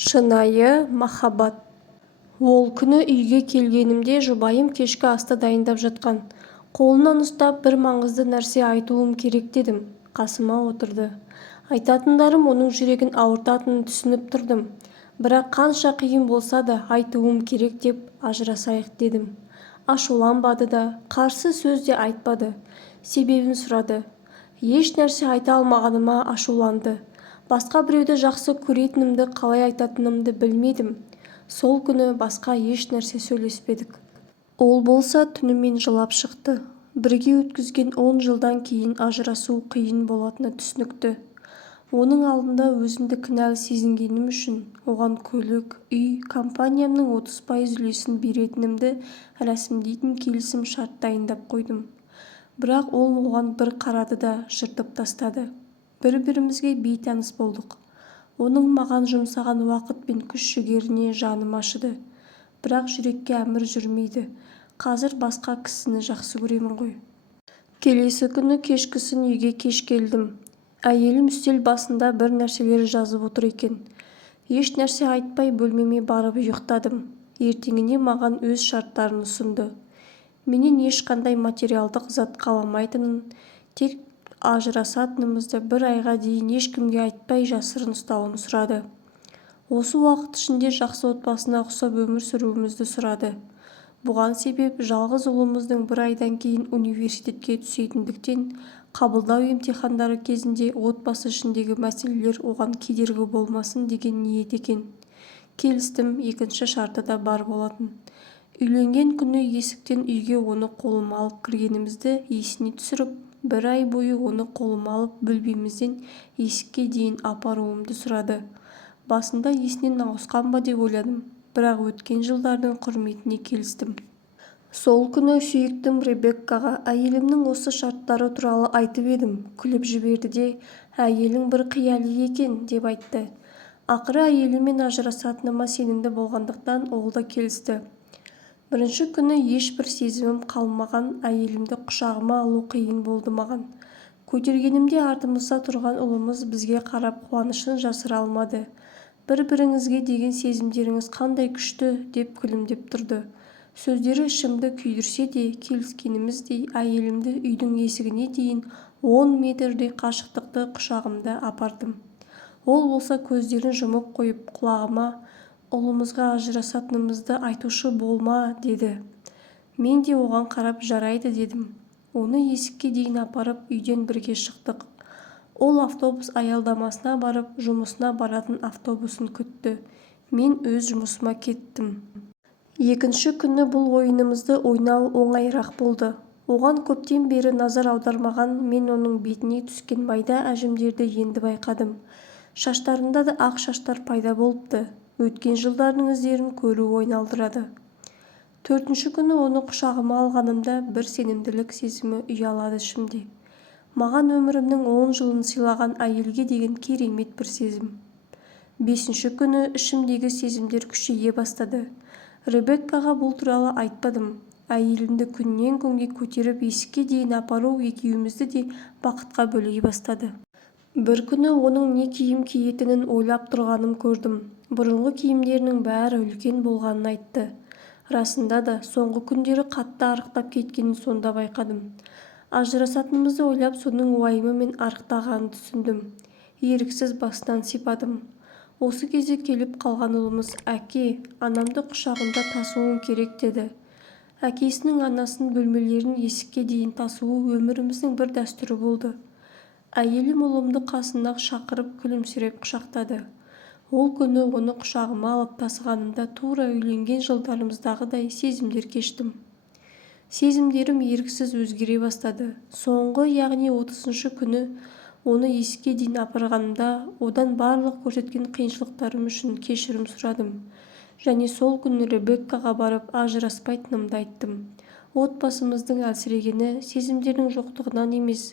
Шынайы махаббат. Ол күні үйге келгенімде жұбайым кешкі асты дайындап жатқан. Қолынан ұстап бір маңызды нәрсе айтуым керек дедім. Қасыма отырды. Айтатындарым оның жүрегін ауыртатынын түсініп тұрдым. Бірақ қанша қиын болса да айтуым керек деп ажырасайық дедім. Ашуланбады да, қарсы сөз де айтпады. Себебін сұрады. Еш нәрсе айта алмағаныма ашуланды. Басқа біреуді жақсы көретінімді қалай айтатынымды білмедім. Сол күні басқа еш нәрсе сөйлеспедік. Ол болса түнімен жылап шықты. Бірге өткізген 10 жылдан кейін ажырасу қиын болатыны түсінікті. Оның алдында өзімді кінәлі сезінгенім үшін оған көлік, үй, компаниямның 30% үлесін беретінімді рәсімдейтін келісім шарт дайындап қойдым. Бірақ ол оған бір қарады да жыртып тастады. Бір-бірімізге бейтаныс болдық. Оның маған жұмсаған уақыт пен күш-жігеріне жаным ашыды. Бірақ жүрекке әмір жүрмейді. Қазір басқа кісіні жақсы көремін ғой. Келесі күні кешкісін үйге кеш келдім. Әйелім үстел басында бір нәрселер жазып отыр екен. Еш нәрсе айтпай бөлмеме барып ұйықтадым. Ертеңіне маған өз шарттарын ұсынды. Менен ешқандай материалдық зат қаламайтынын, тек ажырасатынымызды бір айға дейін ешкімге айтпай жасырын ұстауын сұрады. Осы уақыт ішінде жақсы отбасына ұқсап өмір сүруімізді сұрады. Бұған себеп жалғыз ұлымыздың бір айдан кейін университетке түсетіндіктен қабылдау емтихандары кезінде отбасы ішіндегі мәселелер оған кедергі болмасын деген ниет екен. Келістім, екінші шарты да бар болатын. Үйленген күні есіктен үйге оны қолыма алып кіргенімізді есіне түсіріп, бір ай бойы оны қолыма алып бөлмемізден есікке дейін апаруымды сұрады. Басында есінен ауысқан ба деп ойладым, бірақ өткен жылдардың құрметіне келістім. Сол күні сүйіктім Ребеккаға әйелімнің осы шарттары туралы айтып едім. Күліп жіберді де, әйелің бір қияли екен деп айтты. Ақыры әйелімен ажырасатыныма сенімді болғандықтан ол да келісті. Бірінші күні ешбір сезімім қалмаған, әйелімді құшағыма алу қиын болды маған. Көтергенімде артымызда тұрған ұлымыз бізге қарап қуанышын жасыра алмады. Бір-біріңізге деген сезімдеріңіз қандай күшті деп күлімдеп тұрды. Сөздері ішімді күйдірсе де, келіскеніміздей әйелімді үйдің есігіне дейін 10 метрдей қашықтықты құшағымда апардым. Ол болса көздерін жұмып қойып құлағыма ұлымызға ажырасатынымызды айтушы болма деді. Мен де оған қарап жарайды дедім. Оны есікке дейін апарып үйден бірге шықтық. Ол автобус аялдамасына барып жұмысына баратын автобусын күтті. Мен өз жұмысыма кеттім. Екінші күні бұл ойынымызды ойнау оңайырақ болды. Оған көптен бері назар аудармаған мен оның бетіне түскен майда әжімдерді енді байқадым. Шаштарында да ақ шаштар пайда болыпты. Өткен жылдардың іздерін көру ойналдырады. Төртінші күні оны құшағыма алғанымда бір сенімділік сезімі ұялады ішімде. Маған өмірімнің 10 жылын сыйлаған әйелге деген керемет бір сезім. Бесінші күні ішімдегі сезімдер күшейе бастады. Ребеккаға бұл туралы айтпадым. Әйелімді күннен күнге көтеріп есікке дейін апару екеумізді де бақытқа бөлей бастады. Бір күні оның не киім киетінін ойлап тұрғаным көрдім. Бұрынғы киімдерінің бәрі үлкен болғанын айтты. Расында да соңғы күндері қатты арықтап кеткенін сонда байқадым. Ажырасатынымызды ойлап соның уайымы мен арықтағанын түсіндім. Еріксіз басынан сипадым. Осы кезде келіп қалған ұлымыз, әке, анамды құшағында тасуым керек деді. Әкесінің анасын бөлмелерін есікке дейін тасуы өміріміздің бір дәстүрі болды. Әйелім ұлымды қасына шақырып күлімсіреп құшақтады. Ол күні оны құшағыма алып тасығанымда тура үйленген жылдарымыздағыдай сезімдер кештім. Сезімдерім еріксіз өзгере бастады. Соңғы, яғни 30-шы күні оны есікке дейін апарғанымда одан барлық көрсеткен қиыншылықтарым үшін кешірім сұрадым. Және сол күні Ребеккаға барып ажыраспайтынымды айттым. Отбасымыздың әлсірегені сезімдердің жоқтығынан емес,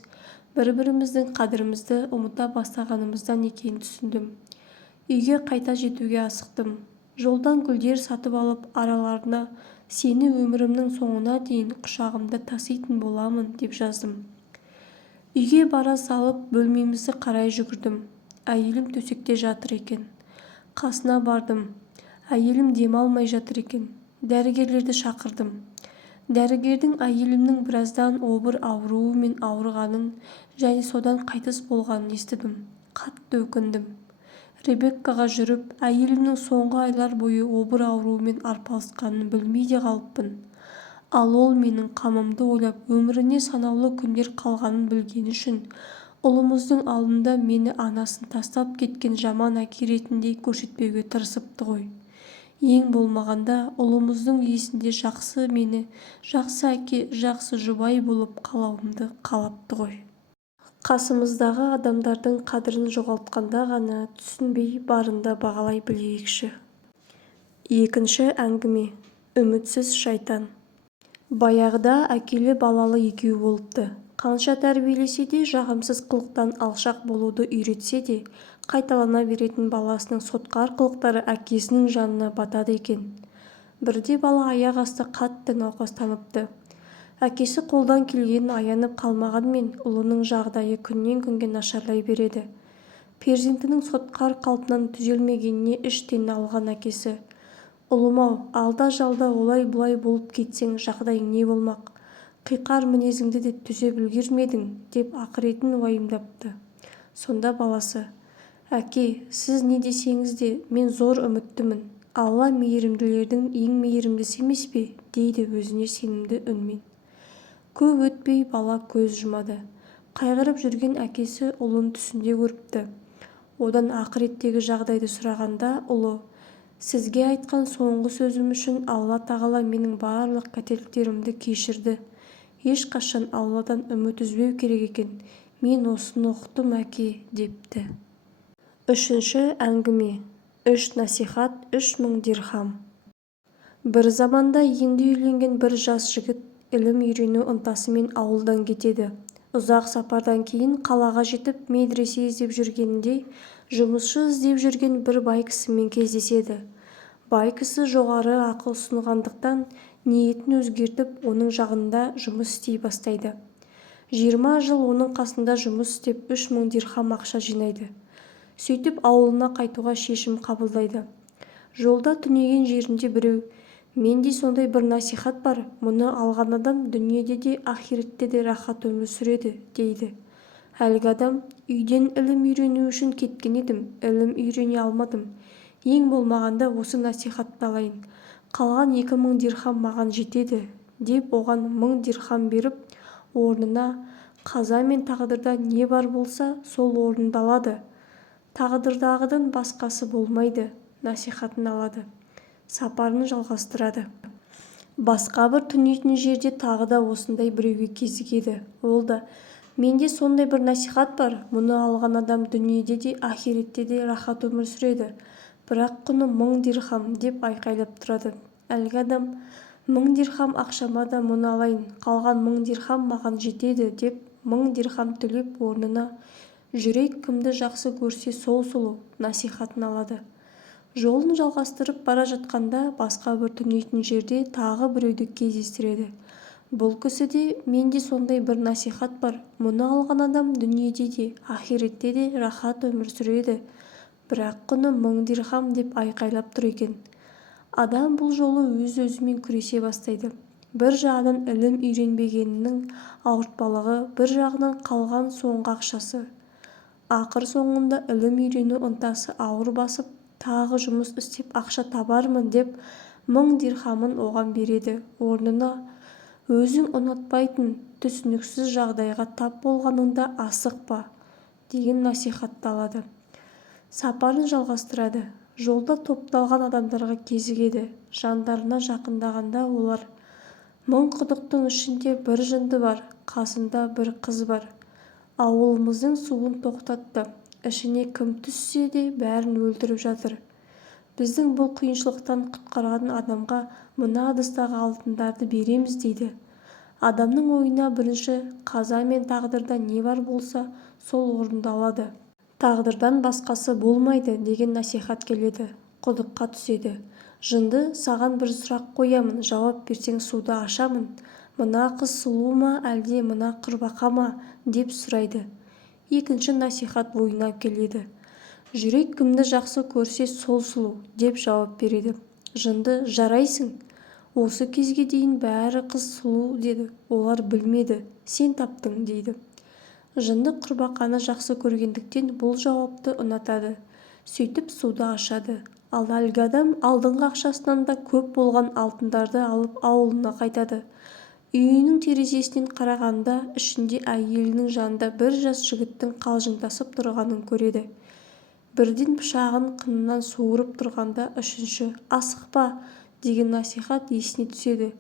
бір-біріміздің қадірімізді ұмыта бастағанымыздан екенін түсіндім. Үйге қайта жетуге асықтым. Жолдан гүлдер сатып алып араларына сені өмірімнің соңына дейін құшағымда таситын боламын деп жаздым. Үйге бара салып бөлмемізді қарай жүгірдім. Әйелім төсекте жатыр екен. Қасына бардым. Әйелім демалмай жатыр екен. Дәрігерлерді шақырдым. Дәрігердің әйелімнің біраздан обыр ауруы мен ауырғанын және содан қайтыс болғанын естідім. Қатты өкіндім. Ребеккаға жүріп, әйелімнің соңғы айлар бойы обыр ауруымен арпалысқанын білмей де қалыппын. Ал ол менің қамымды ойлап, өміріне санаулы күндер қалғанын білгені үшін ұлымыздың алдында мені анасын тастап кеткен жаман әке ретінде көрсетпеуге тырысыпты ғой. Ең болмағанда ұлымыздың есінде мені жақсы әке, жақсы жұбай болып қалауымды қалапты ғой. Қасымыздағы адамдардың қадірін жоғалтқанда ғана түсінбей барында бағалай білейікші. Екінші әңгіме. Үмітсіз шайтан. Баяғыда әкелі балалы екеу болыпты. Қанша тәрбиелесе де, жағымсыз қылықтан алшақ болуды үйретсе де, қайталана беретін баласының сотқар қылықтары әкесінің жанына батады екен. Бірде бала аяқ асты қатты науқастаныпты. Әкесі қолдан келгенін аянып қалмағанмен, ұлының жағдайы күннен күнге нашарлай береді. Перзентінің сотқар қалпынан түзелмегеніне іштен алған әкесі: «Ұлым-ау, алда-жалда олай-бұлай болып кетсең жағдайың не болмақ? Қиқар мінезіңді де түзеп үлгермедің?» деп ақыретін уайымдапты. Сонда баласы: «Әке, сіз не десеңіз де, мен зор үміттімін. Алла мейірімділердің ең мейірімдісі емес пе?» дейді өзіне сенімді үнмен. Көп өтпей бала көз жұмады. Қайғырып жүрген әкесі ұлын түсінде көріпті. Одан ақыреттегі жағдайды сұрағанда ұлы: «Сізге айтқан соңғы сөзім үшін Алла тағала менің барлық қателіктерімді кешірді. Ешқашан Алладан үміт үзбеу керек екен. Мен осыны ұқтым, әке», депті. Үшінші әңгіме. 3 насихат 3000 дирхам. Бір заманда енді үйленген бір жас жігіт ілім үйрену ынтасымен ауылдан кетеді. Ұзақ сапардан кейін қалаға жетіп медресе іздеп жүргенінде жұмысшы іздеп жүрген бір бай кісімен кездеседі. Бай кісі жоғары ақы ұсынғандықтан ниетін өзгертіп, оның жағында жұмыс істей бастайды. 20 жыл оның қасында жұмыс істеп 3000 дирхам ақша жинайды. Сөйтіп ауылына қайтуға шешім қабылдайды. Жолда түнеген жерінде біреу: «Менде сондай бір насихат бар, мұны алған адам дүниеде де ахиретте де рахат өмір сүреді», дейді. Әлгі адам: «Үйден ілім үйрену үшін кеткен едім, ілім үйрене алмадым. Ең болмағанда осы насихатты алайын. Қалған 2000 дирхам маған жетеді», деп оған 1000 дирхам беріп, орнына «Қаза мен тағдырда не бар болса, сол орындалады. Тағдырдағыдан басқасы болмайды» насихатын алады. Сапарын жалғастырады. Басқа бір түнейтін жерде тағы да осындай біреуге кезігеді. Ол да: «Менде сондай бір насихат бар, мұны алған адам дүниеде де ахиретте де рахат өмір сүреді. Бірақ құны 1000 дирхам», деп айқайлап тұрады. Әлгі адам: «1000 дирхам ақшама да мұны алайын, қалған 1000 дирхам маған жетеді», деп 1000 дирхам төлеп, орнына «Жүрек кімді жақсы көрсе сол сұлу» насихатын алады. Жолын жалғастырып бара жатқанда басқа бір түнейтін жерде тағы біреуді кездестіреді. Бұл кісі де: «Менде сондай бір насихат бар, мұны алған адам дүниеде де ахиретте де рахат өмір сүреді. Бірақ құны 1000 дирхам», деп айқайлап тұр екен. Адам бұл жолы өз-өзімен күресе бастайды. Бір жағынан ілім үйренбегенінің ауыртпалығы, бір жағынан қалған соңғы ақшасы. Ақыр соңында ілім үйрену ынтасы ауыр басып, тағы жұмыс істеп ақша табармын деп 1000 дирхамын оған береді. Орнына «Өзің ұнатпайтын түсініксіз жағдайға тап болғаныңда асықпа» деген насихатты алады. Сапарын жалғастырады. Жолда топталған адамдарға кезігеді. Жандарына жақындағанда олар: «Мың құдықтың ішінде бір жынды бар, қасында бір қыз бар. Ауылымыздың суын тоқтатты. Ішіне кім түссе де бәрін өлтіріп жатыр. Біздің бұл қиыншылықтан құтқарған адамға мына ыдыстағы алтындарды береміз», дейді. Адамның ойына бірінші «Қаза мен тағдырда не бар болса, сол орындалады. Тағдырдан басқасы болмайды» деген насихат келеді. Құдыққа түседі. Жынды: «Саған бір сұрақ қоямын, жауап берсең суды ашамын. Мына қыз сұлу ма, әлде мына құрбақа ма?» деп сұрайды. Екінші насихат ойына келеді. Жүрек кімді жақсы көрсе сол сұлу деп жауап береді. Жынды жарайсың. Осы кезге дейін бәрі қыз сұлу деді. Олар білмеді. Сен таптың дейді. Жынды құрбақаны жақсы көргендіктен бұл жауапты ұнатады. Сөйтіп суды ашады. Ал әлгі адам алдыңғы ақшасынан да көп болған алтындарды алып ауылына қайтады. Үйінің терезесінен қарағанда ішінде әйелінің жанында бір жас жігіттің қалжыңдасып тұрғанын көреді. Бірден пышағын қынынан суырып тұрғанда үшінші «асықпа» деген насихат есіне түседі.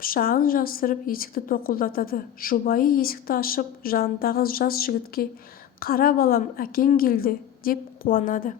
Пышағын жасырып есікті тоқылдатады. Жұбайы есікті ашып жанындағы жас жігітке «қара балам, әкең келді» деп қуанады.